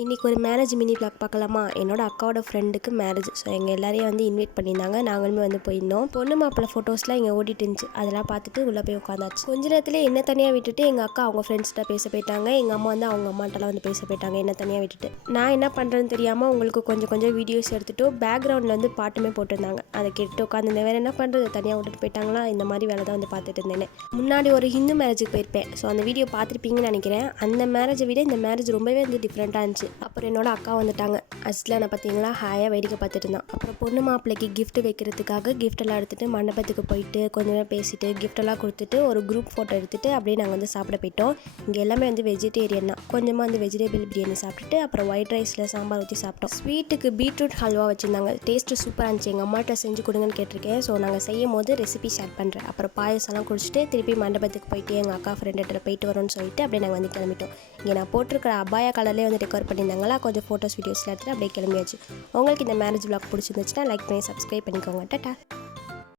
இன்றைக்கி ஒரு marriage mini vlog பார்க்கலாமா? என்னோட அக்காவோட ஃப்ரெண்டுக்கு மேரேஜ். ஸோ எங்கள் எல்லாரையும் வந்து இன்வைட் பண்ணியிருந்தாங்க. நாங்களுமே வந்து போயிருந்தோம். பொண்ணு மாப்பிள்ளை ஃபோட்டோஸ்லாம் இங்கே ஓடிட்டு இருந்துச்சு. அதெல்லாம் பார்த்துட்டு உள்ளே போய் உட்காந்தாச்சு. கொஞ்ச நேரத்தில் என்ன தனியாக விட்டுட்டு எங்கள் அக்கா அவங்க ஃப்ரெண்ட்ஸ்கிட்ட பேச போயிட்டாங்க. எங்கள் அம்மா வந்து அவங்க அம்மாட்டெல்லாம் வந்து பேச போயிட்டாங்க என்ன தனியாக விட்டுட்டு. நான் என்ன பண்ணுறேன்னு தெரியாமல் உங்களுக்கு கொஞ்சம் வீடியோஸ் எடுத்துகிட்டு பேக்ரவுண்டில் வந்து பாட்டுமே போட்டிருந்தாங்க. அதை கேட்டு உட்காந்துருந்தேன். வேறு என்ன பண்ணுறது, தனியாக விட்டுட்டு போயிட்டாங்களா, இந்த மாதிரி வேலை தான் வந்து பார்த்துட்டு இருந்தேன். முன்னாடி ஒரு ஹிந்து மேரேஜுக்கு போயிருப்பேன். ஸோ அந்த வீடியோ பார்த்துருப்பீங்கன்னு நினைக்கிறேன். அந்த மேரேஜை விட இந்த மேரேஜ் ரொம்பவே வந்து டிஃப்ரெண்ட்டாக இருந்துச்சு. அப்புறம் என்னோட அக்கா வந்துட்டாங்க. அஸ்லானை பார்த்தீங்களா, ஹாயாக வேடிக்கை பார்த்துட்டு இருந்தான். அப்புறம் பொண்ணு மாப்பிள்ளைக்கு கிஃப்ட் வைக்கிறதுக்காக கிஃப்டெல்லாம் எடுத்துகிட்டு மண்டபத்துக்கு போயிட்டு கொஞ்ச நேரம் பேசிட்டு கிஃப்டெல்லாம் கொடுத்துட்டு ஒரு குரூப் ஃபோட்டோ எடுத்துகிட்டு அப்படியே நாங்கள் வந்து சாப்பிட போயிட்டோம். இங்கே எல்லாமே வந்து வெஜிடேரியன் தான். கொஞ்சமாக வந்து வெஜிடபிள் பிரியாணி சாப்பிட்டுட்டு அப்புறம் ஒயிட் ரைஸில் சாம்பார் ஊற்றி சாப்பிட்டோம். ஸ்வீட்டுக்கு பீட்ரூட் ஹல்வா வச்சுருந்தாங்க. டேஸ்ட்டு சூப்பராக இருந்துச்சு. எங்கள் அம்மாட்ட செஞ்சு கொடுங்கன்னு கேட்டிருக்கேன். ஸோ நாங்கள் செய்யும் போது ரெசிபி ஷேர் பண்ணுறேன். அப்புறம் பாயசம்லாம் குடிச்சிட்டு திருப்பி மண்டபத்துக்கு போயிட்டு எங்கள் அக்கா ஃப்ரெண்ட்டு போயிட்டு வரோன்னு சொல்லிட்டு அப்படியே நாங்கள் வந்து கிளம்பிட்டோம். இங்கே நான் போட்டிருக்கிற அபாயா கலர்லேயே வந்து டெக்கோர் பண்ணியிருந்தாங்களா, கொஞ்சம் ஃபோட்டோஸ் வீடியோஸ்லாம் எடுத்துகிட்டு அப்படியே கிளம்பியாச்சு. உங்களுக்கு இந்த மேரேஜ் vlog பிடிச்சிருந்துச்சுன்னா லைக் பண்ணி சப்ஸ்கிரைப் பண்ணிக்கோங்க. டாடா.